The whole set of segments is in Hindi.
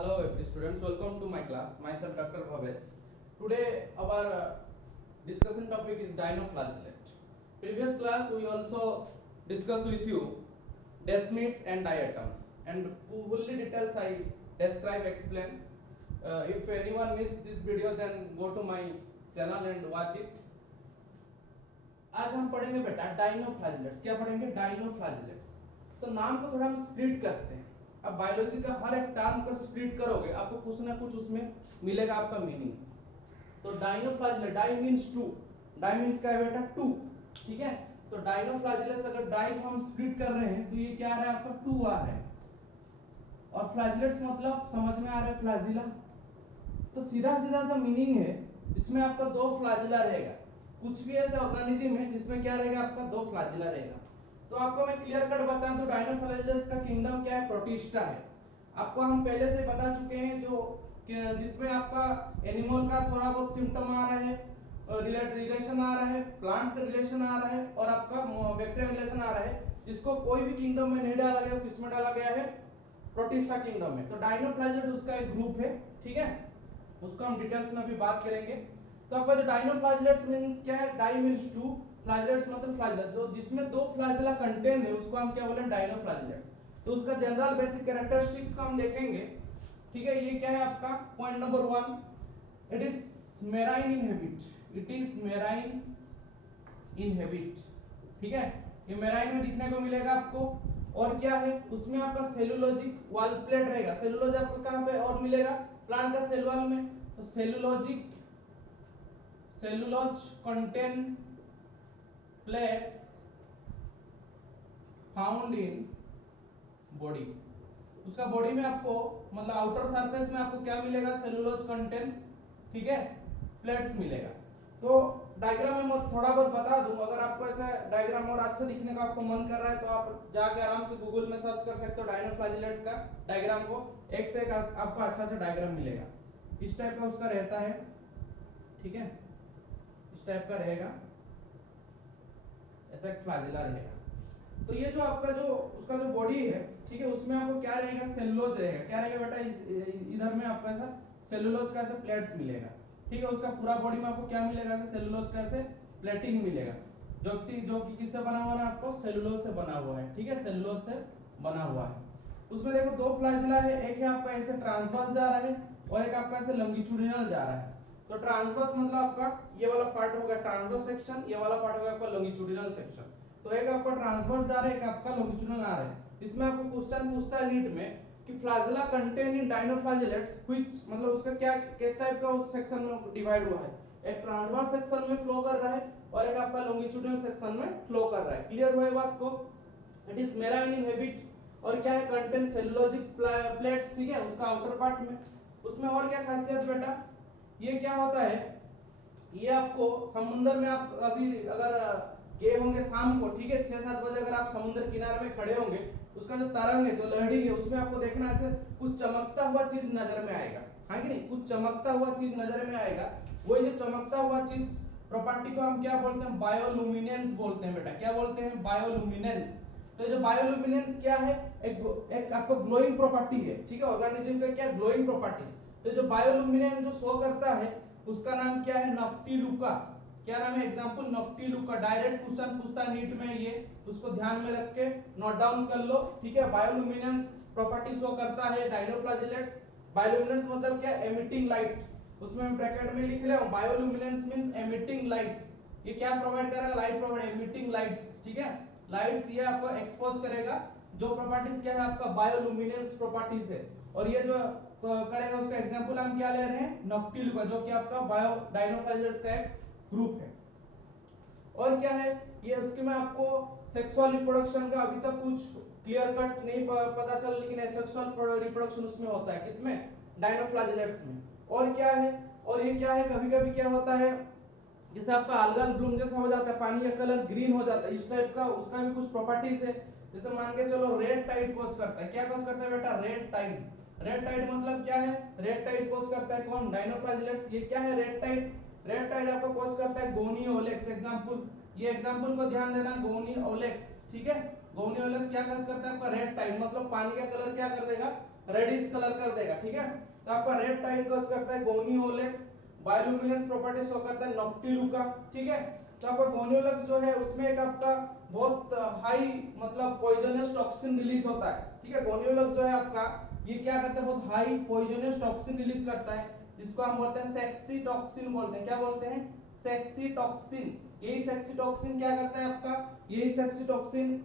Hello students, welcome to my class. Myself Dr. Bhavesh. Today our discussion topic is dinoflagellate. Previous class we also discussed with you desmids and diatoms and fully details I describe explain. If anyone missed this video then go to my channel and watch it. आज हम पढ़ेंगे बेटा डाइनोफ्लैजेलेट्स। क्या पढ़ेंगे? डाइनोफ्लैजेलेट्स। तो नाम को थोड़ा हम स्प्लिट करते हैं। अब बायोलॉजी का हर एक टर्म को स्प्लिट करोगे आपको कुछ ना कुछ उसमें मिलेगा आपका मीनिंग। तो dinoflagellate, di means two, di means क्या है बेटा? टू। ठीक है, तो डाइनोफ्लैजेलेट्स अगर डाई को हम स्प्लिट कर रहे हैं तो ये क्या आ रहा है आपका? टू आ रहा है। और फ्लैजेलेट्स मतलब समझ में आ रहा है फ्लैजिला। तो सीधा सीधा सा मीनिंग है इसमें आपका दो फ्लैजिला रहेगा। कुछ भी ऐसे ऑर्गेनिज्म है जिसमें क्या रहेगा आपका? दो फ्लैजिला रहेगा। तो आपको मैं क्लियर कट बताऊं तो डाइनोफ्लैजेलेट्स का किंगडम क्या है? प्रोटिस्टा है। आपको हम पहले से बता चुके हैं जो जिसमें आपका एनिमल का थोड़ा बहुत सिम्टम आ रहा है, रिलेशन आ रहा है, प्लांट्स का रिलेशन आ रहा है और आपका बैक्टीरिया रिलेशन आ रहा है, जिसको कोई भी किंगडम में नहीं डाला गया, किसमें डाला गया है? प्रोटिस्टा किंगडम में। तो डाइनोफ्लैजेलेट उसका एक ग्रुप है। ठीक है, उसको हम डिटेल्स में अभी बात करेंगे। तो आपका जो डाइनोफ्लैजेलेट्स मींस क्या है? डाई मींस टू, फ्लैजेलेट्स मतलब फ्लैजिला, जो जिसमें दो फ्लैजिला कंटेन है उसको हम क्या बोलें? डाइनोफ्लैजेलेट्स। तो उसका जनरल बेसिक कैरेक्टरिस्टिक्स को हम देखेंगे। ठीक है, ये क्या है आपका? Point number 1, it is marine in habit. It is marine in habit. ठीक है, ये मेराइन में दिखने को मिलेगा आपको। और क्या है उसमें? आपका सेलुलोजिक वॉल प्लेट रहेगा। सेलुलोज आपको कहां पे और मिलेगा? प्लांट का सेल वॉल में। तो cellulose contain plates found in body. उसका बॉडी में आपको मतलब आउटर सरफेस में आपको क्या मिलेगा? सेलुलोज कंटेन, ठीक है, प्लेट्स मिलेगा। तो डायग्राम में मैं थोड़ा बहुत बता दूं, अगर आपको ऐसा डायग्राम और अच्छे दिखने का आपको मन कर रहा है तो आप जाके आराम से गूगल में सर्च कर सकते हो डाइनोफ्लैजेलेट्स का डायग्राम को। एक से एक आपको अच्छा सा डायग्राम मिलेगा। इस टाइप का उसका रहता है। ठीक है, इस टाइप का रहेगा, ऐसा एक फ्लैजिला रहेगा। तो ये जो आपका जो उसका जो बॉडी है, ठीक है, उसमें आपको क्या रहेगा? सेलुलोज रहेगा। क्या रहेगा बेटा? इधर में आपको ऐसा सेलुलोज का ऐसे प्लेट्स मिलेगा। ठीक है, उसका पूरा बॉडी में आपको क्या मिलेगा? ऐसे सेलुलोज का ऐसे प्लेटिंग मिलेगा, जो कि किससे बना हुआ है? आपको सेलुलोज से बना हुआ है। ठीक है, सेलुलोज से बना हुआ है। उसमें देखो दो फ्लैजिला है, एक है आपका ऐसे ट्रांसवर्स जा रहा है और एक आपका ऐसे लॉन्गिट्यूडिनल जा रहा है। तो ट्रांसवर्स मतलब आपका ये वाला पार्ट हो गया ट्रांसवर्स सेक्शन, ये वाला पार्ट हो गया आपका लॉन्गिट्यूडिनल सेक्शन। तो एक आपका ट्रांसवर्स जा रहा है, एक आपका लॉन्गिट्यूडिनल आ रहा है। इसमें आपको क्वेश्चन पूछता है नीट में कि फ्लैजिला कंटेन इन डाइनोफ्लैजेलेट्स व्हिच, मतलब उसका क्या किस टाइप का उस सेक्शन में डिवाइड हुआ है? एक ट्रांसवर्स सेक्शन में फ्लो कर रहा है और एक आपका लॉन्गिट्यूडिनल सेक्शन में फ्लो कर रहा है। क्लियर हुआ बात को? It is marine in habit और क्या है? Contain cellulosic plates. ठीक है, उसका आउटर पार्ट में। उसमें और क्या खासियत बेटा? ये क्या होता है? ये आपको समुद्र में आप अभी अगर गए होंगे शाम को, ठीक है, 6-7 बजे अगर आप समुद्र किनारे में खड़े होंगे, उसका जो तरंग है, जो लहड़ी है, उसमें आपको देखना ऐसे कुछ चमकता हुआ चीज नजर में आएगा। हाँ कि नहीं? कुछ चमकता हुआ चीज नजर में आएगा। वही जो चमकता हुआ चीज प्रॉपर्टी को हम क्या बोलते हैं? बायोलुमिनेंस बोलते हैं बेटा। क्या बोलते हैं? बायोलुमिनेंस। तो जो बायोलुमिनेंस क्या है? एक आपको ग्लोइंग प्रॉपर्टी है। ठीक है, ऑर्गेनिज्म का क्या? Glowing property. तो जो बायोलुमिनेंस जो शो करता है उसका नाम क्या है? नॉक्टिलुका। क्या नाम है? एग्जांपल नॉक्टिलुका। डायरेक्ट क्वेश्चन पूछता है नीट में, ये उसको ध्यान में रख के नोट डाउन कर लो। ठीक है, बायोलुमिनेंस प्रॉपर्टी शो करता है डाइनोफ्लैजेलेट्स। बायोलुमिनेंस मतलब क्या? Emitting light. उसमें मैं ब्रैकेट में लिख रहा हूं बायोलुमिनेंस मींस एमिटिंग लाइट्स। ये क्या प्रोवाइड करेगा? Light provide, emitting lights. ठीक है, लाइट्स ये आपको एक्सपोज करेगा। जो प्रॉपर्टीज क्या है? आपका बायोलुमिनेंस प्रॉपर्टीज है। और ये जो करेगा उसका एग्जांपल हम क्या ले रहे हैं? नॉक्टिलुका, जो कि आपका बायो डाइनोफ्लैजेलेट्स का एक ग्रुप है। और क्या है ये? उसके में आपको सेक्सुअल रिप्रोडक्शन का अभी तक कुछ क्लियर कट नहीं पता चल, लेकिन सेक्सुअल रिप्रोडक्शन उसमें होता है। किसमें? डाइनोफ्लैजेलेट्स में। और क्या है? और ये क्या है? कभी-कभी क्या होता है, जैसे आपका algal ब्लूम जैसा हो जाता है, पानी का कलर ग्रीन हो जाता है, इस टाइप का उसका भी कुछ प्रॉपर्टीज है। जैसे मान के चलो रेड टाइड कोज करता है। क्या कोज करता है बेटा? Red Tide. रेड टाइड मतलब क्या है? रेड टाइड कोज करता है कौन? डाइनोफ्लैजेलेट्स। ये क्या है? Red Tide. रेड टाइड आपको कोज करता है गोनियोलेक्स। एग्जांपल, ये एग्जांपल को ध्यान देना, गोनियोलेक्स। ठीक है, गोनियोलेक्स क्या कोज करता है? आपका रेड टाइड, मतलब पानी का कलर क्या कर देगा? रेडिश कलर कर देगा, ठीक है। तो आपका रेड टाइट कॉज करता है गोनियोलेक्स, बायोल्यूमिनेंस प्रॉपर्टी शो करता है नॉक्टिलुका, ठीक है। तो आपका गोनियोलेक्स जो है उसमें एक आपका बहुत हाई मतलब पॉइजनस टॉक्सिन रिलीज होता है, ठीक है। गोनियोलेक्स जो है आपका ये क्या करता है, बहुत हाई पॉइजनस टॉक्सिन रिलीज करता है, जिसको हम बोलते हैं सेक्सी टॉक्सिन बोलते हैं। क्या बोलते हैं? Sexy toxin. यही सेक्सी टॉक्सिन क्या करता है आपका, यही सेक्सी टॉक्सिन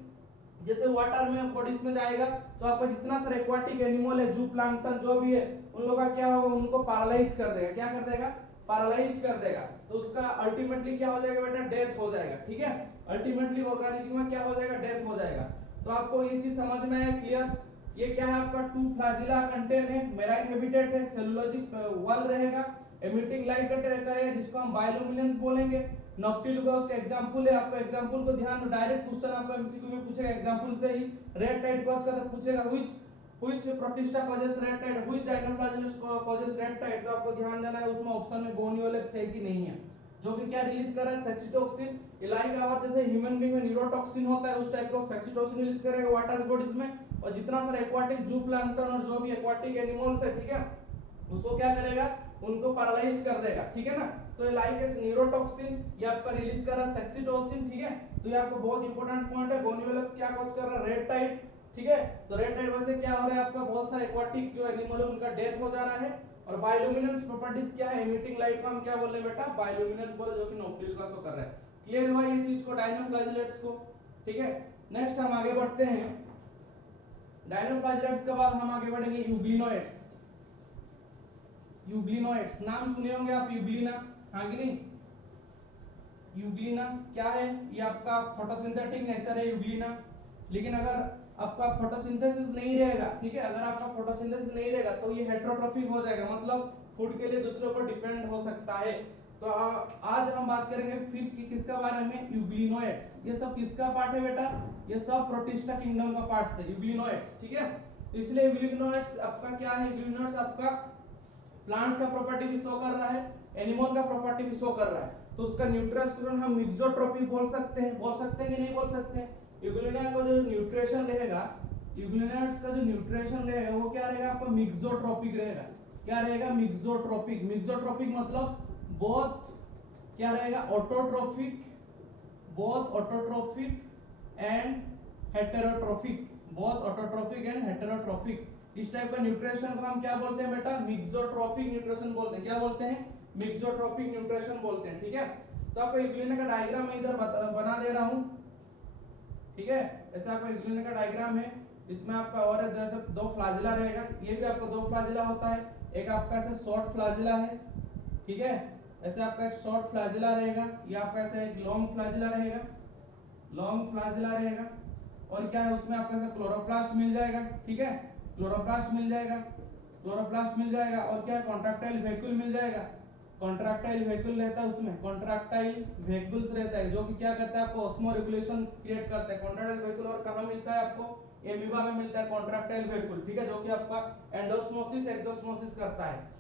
जैसे वाटर में बॉडीज में जाएगा तो आपका जितना सारे एक्वाटिक एनिमल है, जू प्लांक्टन जो भी है, उन लोगों का क्या होगा, उनको पैरालाइज कर देगा। क्या कर देगा? पैरालाइज कर देगा। तो उसका अल्टीमेटली क्या हो जाएगा बेटा, डेथ हो जाएगा, ठीक है। अल्टीमेटली ऑर्गेनिज्म में क्या हो जाएगा, डेथ हो जाएगा। तो आपको ये चीज समझ में आया, क्लियर? ये क्या है आपका टू फ्लैजिला कंटेन है, मेराइन हैबिटेट है, सेलुलोजिक वॉल रहेगा, एमिटिंग लाइट करेगा, जिसको हम बायोल्यूमिनेंस बोलेंगे। नॉक्टिलुका उसका एग्जांपल है, आपको एग्जांपल को ध्यान में, डायरेक्ट क्वेश्चन आपको एमसीक्यू में पूछेगा एग्जांपल से ही। रेड टाइट कॉज का तो पूछेगा which protista causes red tide, which dinoflagellates causes red tide, तो आपको ध्यान देना है उसमें ऑप्शन में गोनियोलेक्स है कि नहीं है, जो कि क्या रिलीज कर रहा है, सेक्सीटोक्सिन। लाइक आवर जैसे ह्यूमन बीइंग में न्यूरोटॉक्सिन होता है, उस टाइप का सेक्सीटोक्सिन रिलीज करेगा वाटर बॉडीज में। और जितना सारा एक्वाटिक जू प्लांक्टन और जो भी एक्वाटिक एनिमल्स है, ठीक है, उसको क्या करेगा, उनको पैरालाइज कर देगा, ठीक है ना। तो लाइक एज न्यूरोटॉक्सिन ये आपका रिलीज कर रहा है सेक्सीटोसिन, ठीक है। तो ये आपको बहुत इंपॉर्टेंट पॉइंट है। गोनियोलेक्स क्या कॉज कर रहा है, रेड टाइट, ठीक है। तो रेड टाइट वजह से क्या हो रहा है आपका, बहुत सारे एक्वाटिक जो एनिमल है उनका डेथ हो जा रहा है। और बायोल्यूमिनेंस प्रॉपर्टीज क्या है, एमिटिंग लाइट को हम क्या बोल रहे हैं बेटा, बायोल्यूमिनेंस बोले, जो कि नॉक्टिलुका शो कर रहा है। क्लियर हुआ ये चीज को, डायनोफ्लैजिलेट्स को, ठीक है। नेक्स्ट हम आगे बढ़ते हैं। डायनोफ्लैजिलेट्स के बाद हम आगे बढ़ेंगे यूग्लिनोइड्स। यूग्लिनोइड्स नाम सुने होंगे आप, यूग्लिना, हाँ कि नहीं? यूग्लिना क्या है, ये आपका फोटोसिंथेटिक नेचर है यूग्लिना। लेकिन अगर आपका फोटोसिंथेसिस नहीं रहेगा, ठीक है, अगर आपका फोटोसिंथेसिस नहीं रहेगा तो ये हेटेरोट्रॉफिक हो जाएगा, मतलब फूड के लिए दूसरे पर डिपेंड हो सकता है। तो आज हम बात करेंगे फिर किसका बारे में, यूग्लिनोइड्स। ये सब किसका पार्ट है बेटा, ये सब प्रोटिस्टा किंगडम का पार्ट है यूग्लिनोइड्स, ठीक है। इसलिए यूग्लिनोइड्स आपका क्या है, यूग्लिनोइड्स आपका प्लांट का प्रॉपर्टी भी शो कर रहा है, एनिमल का प्रॉपर्टी भी शो कर रहा है। तो उसका न्यूट्रिशन हम मिक्सोट्रोपिक बोल सकते हैं कि नहीं बोल सकते हैं। यूग्लिना का जो न्यूट्रिशन रहेगा, यूग्लिनाइड्स का जो न्यूट्रिशन रहेगा वो क्या रहेगा आपका, मिक्सोट्रोपिक रहेगा। क्या रहेगा, मिक्सोट्रोपिक। मिक्सोट्रोपिक मतलब बहुत क्या रहेगा, ऑटोट्रोफिक, बहुत ऑटोट्रोफिक एंड हेटेरोट्रोफिक, बहुत ऑटोट्रोफिक एंड हेटेरोट्रोफिक। इस टाइप का न्यूट्रिशन को हम क्या बोलते हैं बेटा, मिक्सोट्रोपिक न्यूट्रिशन बोलते हैं। क्या बोलते हैं, मिक्सोट्रोपिक न्यूट्रिशन बोलते हैं, ठीक है। तो आपको यूग्लिना का डायग्राम मैं इधर बना दे रहा हूं, ठीक है। ऐसे आपका यूग्लिना का डायग्राम है, इसमें आपका और जैसे दो फ्लैजिला रहेगा, ये भी आपका दो फ्लैजिला होता है, एक आपका ऐसे शॉर्ट फ्लैजिला है, ठीक है। ऐसे आपका एक शॉर्ट फ्लैजिला रहेगा, ये आपका ऐसे एक लॉन्ग फ्लैजिला रहेगा, लॉन्ग फ्लैजिला रहेगा। और क्या है उसमें आपका ऐसा क्लोरोप्लास्ट मिल जाएगा, ठीक है, क्लोरोप्लास्ट मिल जाएगा, क्लोरोप्लास्ट मिल जाएगा। और क्या है, कॉन्ट्रैक्टाइल वेहिकल मिल जाएगा, कॉन्ट्रैक्टाइल वेहिकल रहता है उसमें, कॉन्ट्रैक्टाइल वेहिकल्स रहता है, जो कि क्या करता है आपको ऑस्मो रेगुलेशन क्रिएट करता है। कॉन्ट्रैक्टाइल वेहिकल और कहां मिलता है आपको, एमीबा में मिलता है कॉन्ट्रैक्टाइल वेहिकल, ठीक है, जो कि आपका एंडोस्मोसिस एक्सोस्मोसिस करता है।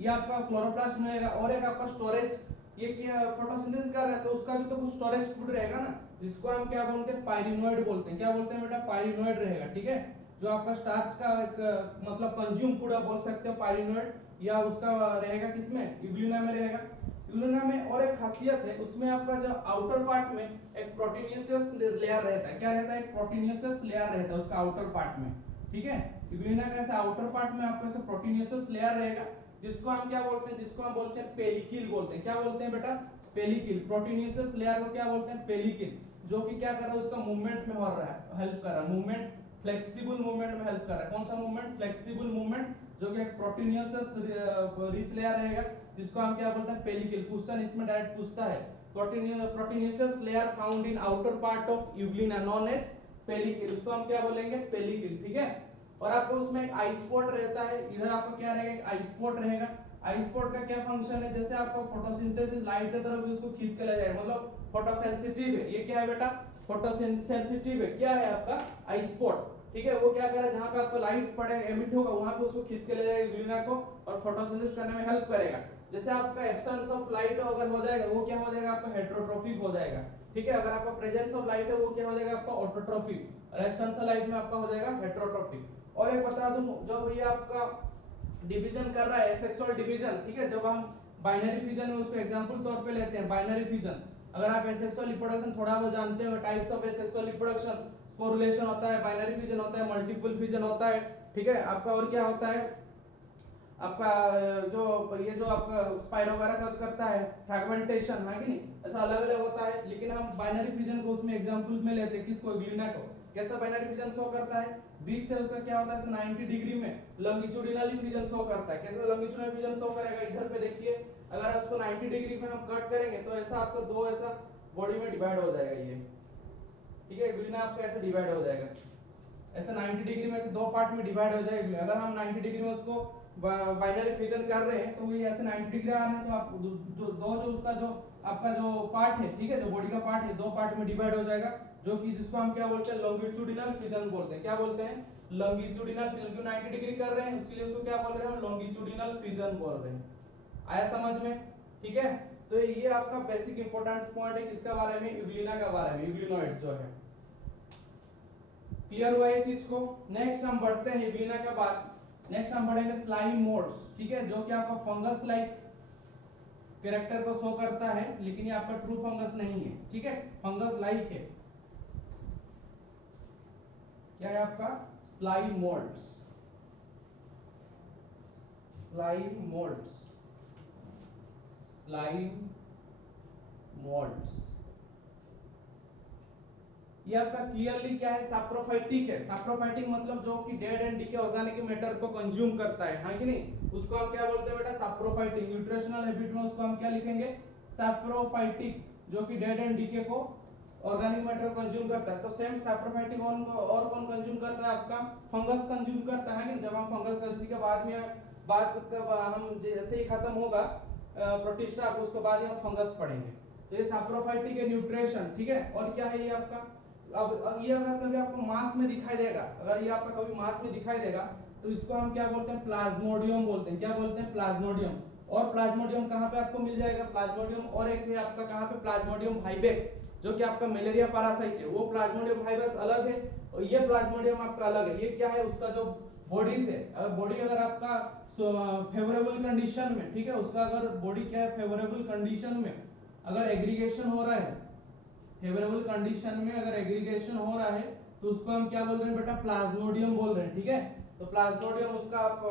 ये आपका क्लोरोप्लास्ट मिलेगा। और एक आपका स्टोरेज, ये क्या फोटोसिंथेसिस कर रहा है तो उसका भी तो कुछ स्टोरेज फूड रहेगा ना, जिसको हम क्या बोलते हैं, पाइरिनोइड बोलते हैं। क्या बोलते हैं बेटा, पाइरिनोइड रहेगा, ठीक है। जो आपका स्टार्च का एक मतलब कंज्यूम फूड बोल सकते हो पाइरिनोइड, या उसका रहेगा किसमें, यूग्लिना में रहेगा। यूग्लिना में और एक खासियत है, उसमें आपका जो आउटर पार्ट में एक प्रोटीनियस लेयर रहता है। क्या रहता है, एक प्रोटीनियस लेयर रहता है उसका आउटर पार्ट में, ठीक है। यूग्लिना का ऐसा आउटर पार्ट में आपका ऐसा प्रोटीनियस लेयर रहेगा, जिसको हम क्या बोलते हैं, जिसको हम बोलते हैं पेलिकिल बोलते हैं। क्या बोलते हैं बेटा, पेलिकिल। प्रोटीनियस लेयर को क्या बोलते हैं, पेलिकिल, जो कि क्या कर रहा है, उसका मूवमेंट में हो रहा है, हेल्प कर रहा है, मूवमेंट, फ्लेक्सिबल मूवमेंट में हेल्प कर रहा है। कौन सा मूवमेंट, फ्लेक्सिबल मूवमेंट, जो कि एक प्रोटीनियस रिच लेयर रहेगा, जिसको हम क्या बोलते हैं, पेलिकिल। क्वेश्चन इसमें डायरेक्ट पूछता है, proteinaceous layer found in outer part of euglena known as pellicle, उसको हम क्या बोलेंगे, पेलिकिल, ठीक है। और आपको उसमें एक आई स्पॉट रहता है, इधर आपको क्या रहेगा, एक आई स्पॉट रहेगा। आई स्पॉट का क्या फंक्शन है, जैसे आपको फोटोसिंथेसिस लाइट की तरफ उसको खींच के ले जाएगा, मतलब फोटोसेंसिटिव है। ये क्या है बेटा, फोटोसेंसिटिव है। क्या है आपका आई स्पॉट, ठीक है। वो क्या करेगा, जहां पे आपको लाइट पड़े एमिट होगा वहां पे उसको खींच के ले जाएगा यूग्लिना को, और फोटोसिंथेसिस करने में हेल्प करेगा। जैसे आपका एब्सेंस ऑफ लाइट अगर हो जाएगा, वो क्या हो जाएगा आपका हेटेरोट्रोफिक हो जाएगा, ठीक है। अगर आपका प्रेजेंस ऑफ लाइट है वो क्या हो जाएगा आपका ऑटोट्रोफिक, और एब्सेंस ऑफ लाइट में आपका हो जाएगा हेटेरोट्रोफिक। और एक बता दूं, जब ये आपका डिवीजन कर रहा है एसेक्सुअल डिवीजन, ठीक है, जब हम बाइनरी फिजन में उसको एग्जांपल तौर पे लेते हैं बाइनरी फिजन। अगर आप एसेक्सुअल रिप्रोडक्शन थोड़ा बहुत जानते हो, types of asexual reproduction, sporulation होता है, बाइनरी फिजन होता है, मल्टीपल फिजन होता है, ठीक है आपका, और क्या होता है आपका जो ये जो आपका स्पाइरो वगैरह कॉज करता है, फ्रैगमेंटेशन है कि नहीं, ऐसा अलग अलग होता है। लेकिन हम बाइनरी फिजन को उसमें एग्जांपल में लेते हैं, किसको, ग्लिना को। कैसा बाइनरी फिजन शो करता है, बीच से उसका क्या होता है 90 डिग्री में लॉन्गिट्यूडिनली फिजन शो करता है। कैसे लॉन्गिट्यूडिनल फिजन शो करेगा, इधर पे देखिए, अगर उसको 90 डिग्री पे हम कट करेंगे तो ऐसा आपको दो ऐसा बॉडी में डिवाइड हो जाएगा ये, ठीक है, ग्लिना आपका ऐसे डिवाइड हो जाएगा, ऐसे 90 डिग्री में से दो पार्ट में डिवाइड हो जाएगा। अगर हम 90 डिग्री में उसको बाइनरी फिजन कर रहे हैं तो ये ऐसे 90 डिग्री आ रहे हैं, तो आप जो उसका जो आपका जो पार्ट है, ठीक है, जो बॉडी का पार्ट है, दो पार्ट में डिवाइड हो जाएगा, जो कि जिसको हम क्या बोलते हैं, लॉन्गिट्यूडिनल फिजन बोलते हैं। क्या बोलते हैं, लॉन्गिट्यूडिनल फिजन। क्यों 90 डिग्री कर रहे हैं, उसके लिए उसको क्या बोल रहे हैं हम, लॉन्गिट्यूडिनल फिजन बोल रहे हैं। आया समझ में, ठीक है। तो ये आपका बेसिक इंपॉर्टेंट पॉइंट है किसके बारे में, यूग्लिना के बारे में, यूग्लिनोइड्स जो है। क्लियर हुआ ये चीज को। नेक्स्ट हम बढ़ते हैं यूग्लिना के बाद, नेक्स्ट हम बढ़ेंगे स्लाइम मोड्स, ठीक है, जो कि आपका फंगस लाइक कैरेक्टर को शो करता है, लेकिन ये आपका ट्रू फंगस नहीं है, ठीक है, फंगस लाइक है। क्या है आपका, slime moulds, slime moulds, slime moulds. ये आपका क्लियरली क्या है, सैप्रोफाइटिक है। सैप्रोफाइटिक मतलब जो कि dead and decay organic matter को कंज्यूम करता है, हाँ कि नहीं, उसको हम क्या बोलते हैं बेटा, सैप्रोफाइटिक। न्यूट्रिशनल हैबिट में उसको हम क्या लिखेंगे, सैप्रोफाइटिक, जो कि डेड एंड डीके को ऑर्गेनिक मैटर को कंज्यूम करता है। तो सेम सैप्रोफाइटिक और कौन कंज्यूम करता है, आपका फंगस कंज्यूम करता है कि जब हम फंगस का इसी के बाद में बात हम जैसे ही खत्म होगा प्रोटिस्टा, उसके बाद ही हम फंगस पढ़ेंगे। तो ये सैप्रोफाइटिक है, न्यूट्रिशन, ठीक है। और क्या है ये आपका, अब ये अगर कभी आपको मास में दिखाई देगा, अगर ये आपका कभी मास में दिखाई देगा तो इसको हम क्या बोलते हैं, प्लाज्मोडियम बोलते हैं। क्या बोलते हैं, प्लाज्मोडियम। और प्लाज्मोडियम कहाँ पे आपको मिल जाएगा, प्लाज्मोडियम, और एक है आपका कहाँ पे, प्लाज्मोडियम वाइवेक्स, जो कि आपका मलेरिया पैरासाइट है। वो प्लाज्मोडियम वाइवेक्स अलग है और ये प्लाज्मोडियम आपका अलग है। ये क्या है, उसका जो बॉडी से बॉडी अगर आपका फेवरेबल कंडीशन में, ठीक है, उसका अगर बॉडी क्या है, फेवरेबल कंडीशन में अगर एग्रीगेशन हो रहा है, फेवरेबल कंडीशन में अगर एग्रीगेशन हो रहा है तो उसको हम क्या बोल रहे हैं बेटा, प्लाज्मोडियम बोल रहे हैं, ठीक है। तो प्लाज्मोडियम उसका आप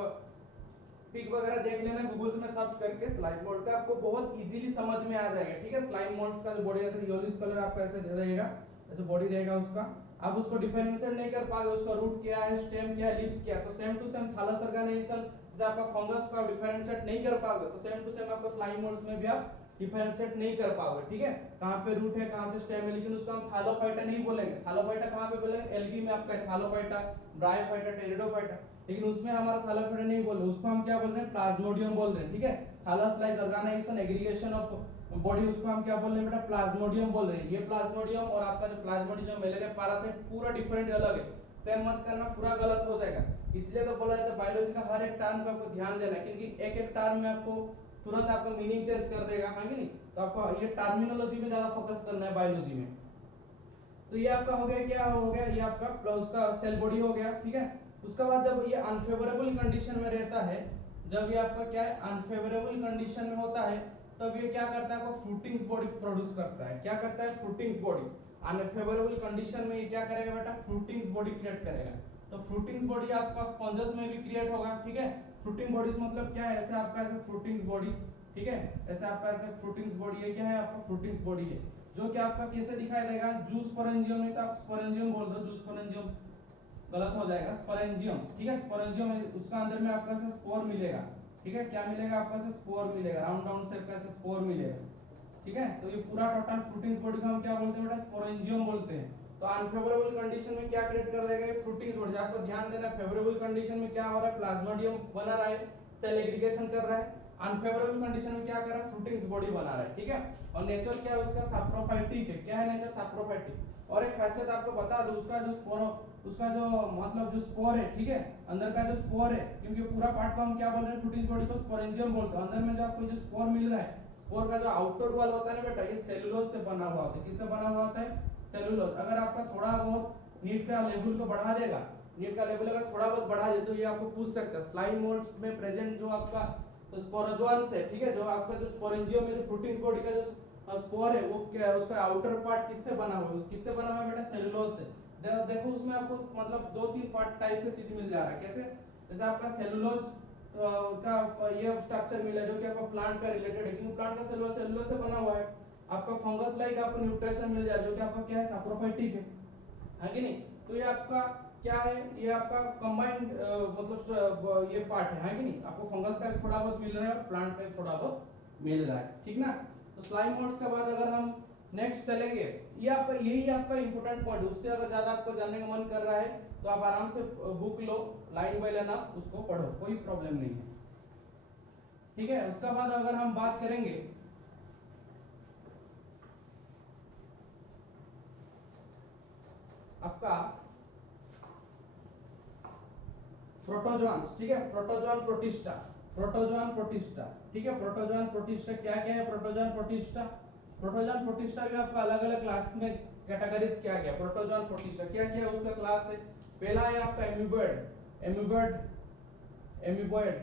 पिक वगैरह देख लेना गूगल में सर्च करके, स्लाइम मोल्ड का आपको बहुत इजीली समझ में आ जाएगा, ठीक है। स्लाइम मोल्ड्स का जो बॉडी रहता है, येलोइश कलर आपका ऐसे रहेगा, ऐसे बॉडी रहेगा उसका, आप उसको डिफरेंशिएट नहीं कर पाओगे, उसका रूट क्या है, स्टेम क्या है, लीव्स क्या है। तो same to same thallus organisation जैसे आपका फंगस को आप डिफरेंशिएट नहीं कर पाओगे, तो सेम टू सेम आपका स्लाइम मोल्ड्स में भी आप डिफरेंशिएट नहीं कर पाओगे, ठीक है। कहां पे रूट है, कहां पे स्टेम है, लेकिन उसको हम थैलोफाइटा नहीं बोलेंगे। थैलोफाइटा कहां पे बोलेंगे, एल्गी में आपका थैलोफाइटा, ब्रायोफाइटा, टेरिडोफाइटा, लेकिन उसमें हमारा थैलोफाइटा नहीं बोल रहे, उसको हम क्या बोल रहे हैं, प्लाज्मोडियम बोल रहे हैं, ठीक है। Thallus like organisation, aggregation of body, उसको हम क्या बोल रहे हैं बेटा, प्लाज्मोडियम बोल रहे हैं। ये प्लाज्मोडियम और आपका जो प्लाज्मोडियम मलेरिया पैरासाइट पूरा डिफरेंट अलग है, सेम मत करना, पूरा गलत हो जाएगा। इसलिए तो बोला जाता है बायोलॉजी का हर एक टर्म का आपको ध्यान देना है, क्योंकि एक एक टर्म में आपको तुरंत आपका मीनिंग चेंज कर देगा, हाँ कि नहीं। तो आपको ये टर्मिनोलॉजी में ज्यादा फोकस करना है बायोलॉजी में। तो ये आपका हो गया, क्या हो गया, ये आपका उसका सेल बॉडी हो गया, ठीक है। उसके बाद जब ये अनफेवरेबल कंडीशन में रहता है, जब ये आपका क्या है, अनफेवरेबल कंडीशन में होता है, तब ये क्या करता है, आपको फ्रूटिंग्स बॉडी प्रोड्यूस करता है। क्या करता है, फ्रूटिंग्स बॉडी। अनफेवरेबल कंडीशन में ये क्या करेगा बेटा, फ्रूटिंग्स बॉडी क्रिएट करेगा। तो फ्रूटिंग्स बॉडी आपका स्पंजस में भी क्रिएट होगा, ठीक है। फ्रूटिंग बॉडीज मतलब क्या है, ऐसे आपका ऐसे फ्रूटिंग्स बॉडी, ठीक है, ऐसे आपका ऐसे फ्रूटिंग्स बॉडी है, क्या है आपका फ्रूटिंग्स बॉडी है, जो कि आपका कैसे दिखाई देगा, जूस स्पोरेंजियम, नहीं तो आप स्पोरेंजियम बोल दो, जूस स्पोरेंजियम गलत हो जाएगा, स्पोरेंजियम, ठीक है। स्पोरेंजियम है, उसका अंदर में आपका ऐसे स्पोर मिलेगा, ठीक है। क्या मिलेगा आपका ऐसे स्पोर मिलेगा, राउंड राउंड शेप का ऐसे स्पोर मिलेगा, ठीक है। तो ये पूरा टोटल फ्रूटिंग्स बॉडी को हम क्या बोलते हैं बेटा, स्पोरेंजियम बोलते हैं। तो अनफेवरेबल कंडीशन में क्या क्रिएट कर देगा, ये फ्रूटिंग्स बॉडी। आपको ध्यान देना, फेवरेबल कंडीशन में क्या हो रहा है, प्लाज्मोडियम बना रहा है, सेल एग्रीगेशन कर रहा है। अनफेवरेबल कंडीशन में क्या कर रहा है, फ्रूटिंग्स बॉडी बना रहा है, ठीक है। और नेचर क्या है उसका, सैप्रोफाइटिक है। क्या है नेचर, सैप्रोफाइटिक। और एक खासियत आपको बता दूं, उसका जो स्पोर, उसका जो मतलब जो स्पोर है, ठीक है, अंदर का जो स्पोर है, क्योंकि पूरा पार्ट को हम क्या बोल रहे हैं, फ्रूटिंग्स बॉडी को स्पोरेंजियम बोलते हैं। अंदर में जो आपको जो स्पोर मिल रहा है, स्पोर का जो आउटर वॉल होता है ना बेटा, ये सेलुलोज से बना हुआ होता है। किससे बना हुआ होता है, सेलुलोज। अगर आपका थोड़ा बहुत नीट का लेवल को बढ़ा देगा नीट का लेवल अगर थोड़ा बहुत बढ़ा दे तो ये आपको पूछ सकता है स्लाइम मोड्स में प्रेजेंट जो आपका तो स्पोरोजोन्स है, ठीक है, जो आपका जो स्पोरेंजियम में जो फ्रूटिंग बॉडी का जो स्पोर है वो क्या है, उसका आउटर पार्ट किससे बना हुआ है, किससे बना हुआ है बेटा, सेलुलोज से। देखो उसमें आपको मतलब दो तीन पार्ट टाइप की चीज मिल जा रहा है, कैसे, जैसे आपका सेलुलोज का ये स्ट्रक्चर मिला है जो कि आपका प्लांट का रिलेटेड है, क्योंकि प्लांट का सेलुलोज सेलुलोज से बना हुआ है। आपका फंगस लाइक आपको न्यूट्रिशन मिल जाए जो कि आपका क्या है, सैप्रोफाइटिक है कि नहीं। तो ये आपका क्या है, ये आपका कंबाइंड मतलब ये पार्ट है कि नहीं, आपको फंगस का थोड़ा बहुत मिल रहा है और प्लांट का थोड़ा बहुत मिल रहा है, ठीक ना। तो स्लाइम मोड्स के बाद अगर हम नेक्स्ट चलेंगे, ये आपका यही आपका इंपॉर्टेंट पॉइंट, उससे अगर ज्यादा आपको जानने का मन कर रहा है तो आप आराम से book low, line by line आप उसको पढ़ो, कोई प्रॉब्लम नहीं है, ठीक है। उसके बाद अगर हम बात करेंगे आपका प्रोटोजोआंस, ठीक है, प्रोटोजोआन प्रोटिस्टा, प्रोटोजोआन प्रोटिस्टा, ठीक है, प्रोटोजोआन प्रोटिस्टा क्या क्या है, प्रोटोजोआन प्रोटिस्टा, प्रोटोजोआन प्रोटिस्टा भी आपका अलग अलग क्लास में कैटेगरीज किया गया। प्रोटोजोआन प्रोटिस्टा क्या क्या है उसका क्लास है, पहला है आपका एम्यूबॉइड, एम्यूबॉइड, एम्यूबॉइड,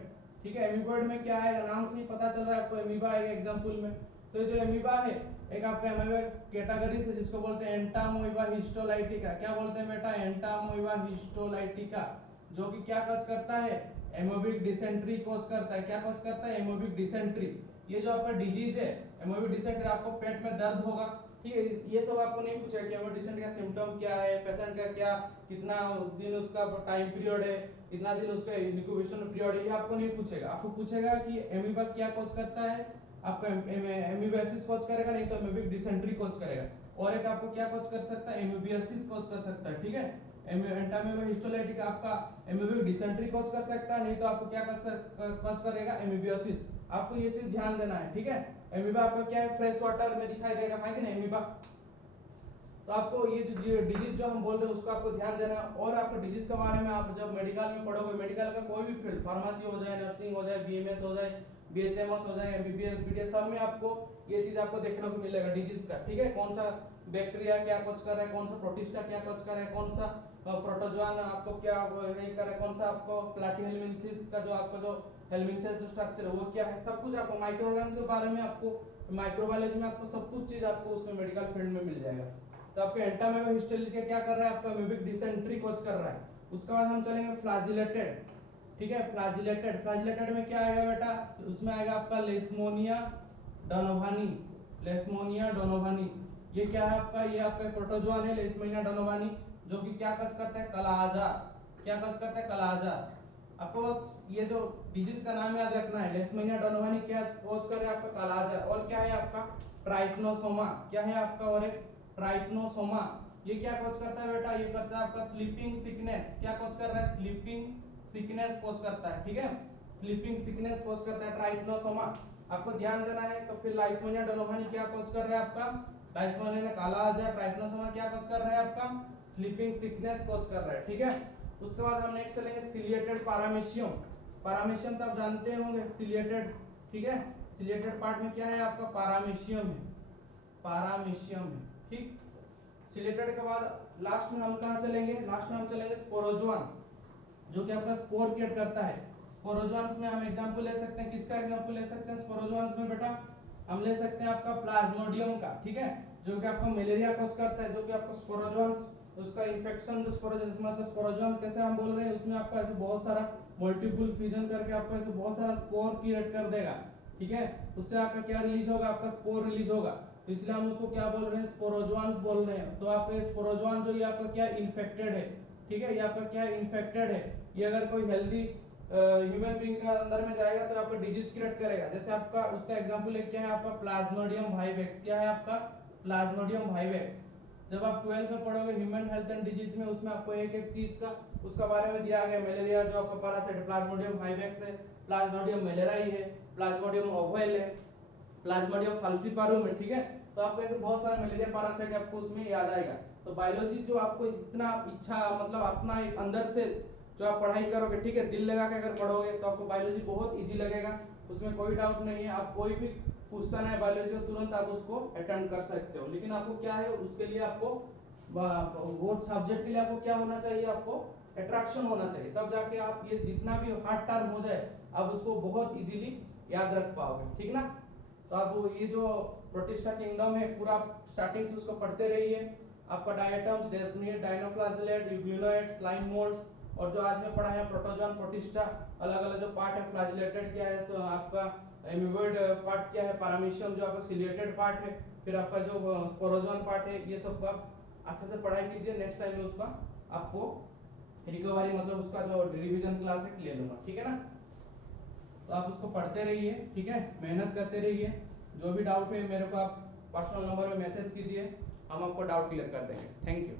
ठीक है, एम्यूबॉइड में क्या है, नाम से ही पता चल रहा है आपको, एमीबा आएगा एग्जांपल में। तो जो एमीबा है एक आपका एमीबा कैटेगरी से जिसको बोलते हैं एंटामोइबा हिस्टोलाइटिका, क्या बोलते हैं बेटा, एंटामोइबा हिस्टोलाइटिका, जो कि क्या कॉज करता है, एमोबिक डिसेंट्री कॉज करता है, क्या कॉज करता है, एमोबिक डिसेंट्री। ये जो आपका डिजीज है एमोबिक डिसेंट्री, आपको पेट में दर्द होगा, ठीक है, ये सब आपको नहीं पूछा कि एमोबिक डिसेंट्री का सिम्टम क्या है, पेशेंट का क्या कितना दिन उसका टाइम पीरियड है, कितना दिन उसका इंक्यूबेशन पीरियड है, ये आपको नहीं पूछेगा। आपको पूछेगा कि एमीबा क्या कॉज करता है, आपका एमीबियासिस कॉज करेगा, नहीं तो एमोबिक डिसेंट्री कॉज करेगा, और एक आपको क्या कॉज कर सकता है, एमीबियासिस कॉज कर सकता है, ठीक है। एंटामोइबा हिस्टोलाइटिका आपका एमोबिक डिसेंट्री कॉज कर सकता है, नहीं तो आपको क्या कॉज करेगा, एमीबियासिस। आपको ये चीज ध्यान देना है, ठीक है। एमीबा आपका क्या है, फ्रेश वाटर में दिखाई देगा, है कि नहीं एमीबा। तो आपको ये जो डिजीज जो हम बोल रहे हैं उसको आपको ध्यान देना है। और आपको डिजीज के बारे में आप जब मेडिकल में पढ़ोगे, मेडिकल का कोई भी फील्ड, फार्मेसी हो जाए, नर्सिंग हो जाए, बीएमएस हो जाए, बीएचएमएस हो जाए, एमबीबीएस, बीडीएस, सब में आपको ये चीज आपको देखने को मिलेगा डिजीज का, ठीक है, कौन सा बैक्टीरिया क्या कॉज कर रहा है, कौन सा प्रोटिस्टा क्या कॉज कर रहा है, कौन सा प्रोटोजोआन आपको क्या ये कर रहा है, कौन सा आपको प्लैटिहेल्मिंथेस का जो आपका जो हेल्मिंथेस स्ट्रक्चर है वो क्या है, सब कुछ आपको माइक्रोऑर्गेनिज्म के बारे में आपको माइक्रोबायोलॉजी में आपको सब कुछ चीज आपको उसमें मेडिकल फील्ड में मिल जाएगा। तो आपके एंटामोइबा हिस्टोलाइटिका क्या कर रहा है, आपका एमोबिक डिसेंट्री कॉज कर रहा है। उसके बाद हम चलेंगे फ्लैजिलेटेड, ठीक है, फ्लैजिलेटेड, फ्लैजिलेटेड में क्या आएगा बेटा, उसमें आएगा आपका लेस्मोनिया डोनोवानी, लेस्मोनिया डोनोवानी, ये क्या है आपका, ये आपका प्रोटोजोआन है लेस्मोनिया डोनोवानी, जो कि क्या कॉज करता है, कालाजार, क्या कॉज करता है, कालाजार। आपको बस ये जो डिजीज का नाम याद रखना है, लेस्मोनिया डोनोवानी क्या कॉज कर रहा है आपका, कालाजार। और क्या है आपका ट्राइक्नोसोमा, क्या है आपका, और एक ट्राइक्नोसोमा, ये क्या कॉज करता है बेटा, ये करता है आपका स्लीपिंग सिकनेस, क्या कॉज कर रहा है, स्लीपिंग सिकनेस कॉज करता है, ठीक है, स्लीपिंग सिकनेस कॉज करता है ट्राइक्नोसोमा, आपको ध्यान देना है। तो फिर लाइस्मोनिया डोनोवानी क्या कॉज कर रहा है आपका, लाइस्मोनिया कालाजार, ट्राइक्नोसोमा क्या कॉज कर रहा है आपका, स्लीपिंग सिकनेस कॉज कर रहा है, ठीक है। उसके बाद हम नेक्स्ट चलेंगे सिलिएटेड पैरामेशियम, पैरामेशियम तो आप जानते होंगे सिलिएटेड, ठीक है, सिलिएटेड पार्ट में क्या है आपका, पैरामेशियम है, पैरामेशियम है, ठीक। सिलेटेड के बाद लास्ट में हम कहां चलेंगे, लास्ट में हम चलेंगे स्पोरोजोआन, जो कि आपका स्पोर क्रिएट करता है। स्पोरोजोआन्स में हम एग्जांपल ले सकते हैं, किसका एग्जांपल ले सकते हैं स्पोरोजोआन्स में बेटा, हम ले सकते हैं आपका प्लाज्मोडियम का, ठीक है, जो कि आपको मलेरिया कॉज करता है, जो कि आपको स्पोरोजोआन्स उसका इन्फेक्शन जो स्पोरोजोआन्स मतलब स्पोरोजोआन कैसे हम बोल रहे हैं, उसमें आपका ऐसे बहुत सारा मल्टीपल फ्यूजन करके आपको ऐसे बहुत सारा स्पोर क्रिएट कर देगा, ठीक है, उससे आपका क्या रिलीज होगा, आपका स्पोर रिलीज होगा, तो इसलिए हम उसको क्या बोल रहे हैं, स्पोरोजोआन्स बोल रहे हैं। तो आपका स्पोरोजोआन जो ये आपका क्या इन्फेक्टेड है, ठीक है, ये आपका क्या इन्फेक्टेड है, ये अगर कोई हेल्दी ह्यूमन बीइंग के अंदर में जाएगा तो आपका डिजीज क्रिएट करेगा। जैसे आपका उसका एग्जांपल एक क्या है आपका प्लाज्मोडियम वाइवेक्स, क्या है आपका प्लाज्मोडियम वाइवेक्स। जब आप 12th में पढ़ोगे ह्यूमन हेल्थ एंड डिजीज में, उसमें आपको एक एक चीज का उसका बारे में दिया गया, मलेरिया जो आपका पैरासाइट प्लाज्मोडियम वाइवेक्स है, प्लाज्मोडियम मलेरियाई है, प्लाज्मोडियम ओवेल है, प्लाज्मोडियम फाल्सिपारुम है, ठीक है। तो आपको ऐसे बहुत सारे मलेरिया पैरासाइट आपको उसमें याद आएगा। तो बायोलॉजी जो आपको जितना इच्छा मतलब अपना एक अंदर से जो आप पढ़ाई करोगे, ठीक है, दिल लगा के अगर पढ़ोगे तो आपको बायोलॉजी बहुत इजी लगेगा, उसमें कोई डाउट नहीं है। आप कोई भी क्वेश्चन है बायोलॉजी का तुरंत आप उसको अटेम्प्ट कर सकते हो। लेकिन आपको क्या है उसके लिए आपको वो सब्जेक्ट के लिए आपको क्या होना चाहिए, आपको अट्रैक्शन होना चाहिए, तब जाके आप ये जितना भी हार्ड टर्म हो जाए आप उसको बहुत इजीली याद रख पाओगे, ठीक ना। तो आप ये जो प्रोटिस्टा किंगडम है पूरा स्टार्टिंग से उसको पढ़ते रहिए। आपका diatoms, desmid, dinoflagellate, euglenoid, slime moulds, और जो आज में पढ़ा है प्रोटोजोन, प्रोटिस्टा, अलग अलग जो पार्ट है, फ्लैजिलेटेड क्या है, आपका एमीबॉइड पार्ट क्या है, पैरामीशियम जो आपका सिलिएटेड पार्ट है, फिर आपका जो स्पोरोजोन पार्ट है, ये सब आप अच्छे से पढ़ाई कीजिए। नेक्स्ट टाइम में उसका आपको रिकवरी मतलब उसका जो रिवीजन क्लास है ले लूंगा, ठीक है ना। तो आप उसको पढ़ते रहिए, ठीक है, मेहनत करते रहिए। जो भी डाउट है मेरे को आप पर्सनल नंबर में मैसेज कीजिए, हम आपको डाउट क्लियर कर देंगे। Thank you.